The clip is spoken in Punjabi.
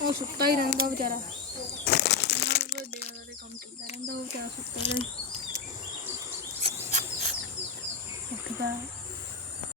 ਉਹ ਸੁੱਤਾ ਹੀ ਰਹਿੰਦਾ ਵਿਚਾਰਾ। ਵੱਡਿਆਂ ਦਾ ਕੰਮ ਚੱਲਦਾ ਰਹਿੰਦਾ, ਉਹ ਵਿਚਾਰਾ ਸੁੱਤਾ ਹੀ ਉੱਠਦਾ